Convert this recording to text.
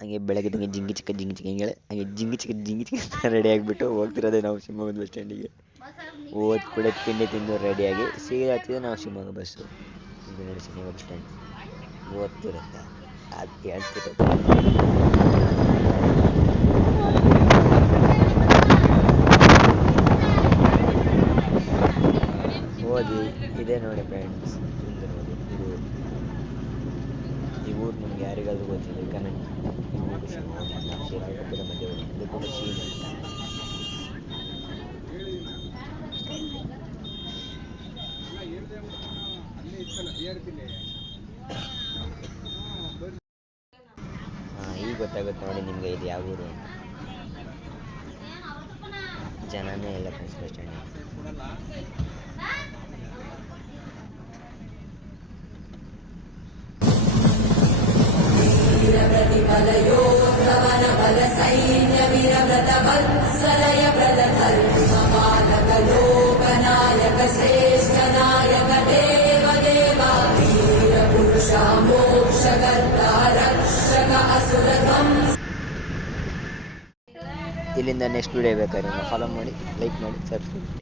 ಹಂಗೆ ಬೆಳಗ್ಗೆ ಜಿಂಗಿ ಚಿಕ್ಕ ಹಿಂಗೆ ಹಂಗೆ ಜಿಂಗಿ ಚಿಕ್ಕ ರೆಡಿ ಆಗಿಬಿಟ್ಟು ಹೋಗ್ತಿರೋದೇ ನಾವು ಶಿವಮೊಗ್ಗದ ಬಸ್ ಸ್ಟ್ಯಾಂಡಿಗೆ. ಹೋದ ಕೂಡ ತಿಂಡಿ ತಿಂದು ರೆಡಿಯಾಗಿ ಸೀದಾ ಹತ್ತಿದ್ದು ನಾವು ಶಿವಮೊಗ್ಗ ಬಸ್ಸು. ಇದು ನೋಡಿ ಶಿವಮೊಗ್ಗ ಬಸ್ ಸ್ಟ್ಯಾಂಡ್ ಓದ್ತಿರುತ್ತೆ ಅದು ಹೇಳ್ತಿರೋದು. ಓದಿ ಇದೇ ನೋಡಿ ಫ್ರೆಂಡ್ಸ್, ಹಿಂದೆ ನೋಡಿ ಇದು ಈ ಊರು ನಿಮ್ಗೆ ಯಾರಿಗಾದ್ರೂ ಗೊತ್ತಿದೆ ಕಮೆಂಟ್ ಮಾಡಿ. ಈ ಊರು ಶಿವಮೊಗ್ಗ ಅಂತ ಶ್ರೀರಂಗಪಟ್ಟಣ ಮಧ್ಯೆ ಇದು ಕೂಡ ಸೀನ್ ಅಂತ. ಈಗ ಗೊತ್ತಾಗುತ್ತೆ ನೋಡಿ ನಿಮಗೆ ಇದು ಯಾವ ಊರು ಅಂತ. ಜನನೇ ಇಲ್ಲ ಫ್ರೆಂಡ್ಸ್ ಬಸ್ ಸ್ಟ್ಯಾಂಡ್. ಇಲ್ಲಿಂದ ನೆಕ್ಸ್ಟ್ ವಿಡಿಯೋ ಬೇಕಾದ್ರೆ ಫಾಲೋ ಮಾಡಿ, ಲೈಕ್ ಮಾಡಿ, ಸಬ್ಸ್ಕ್ರೈಬ್ ಮಾಡಿ.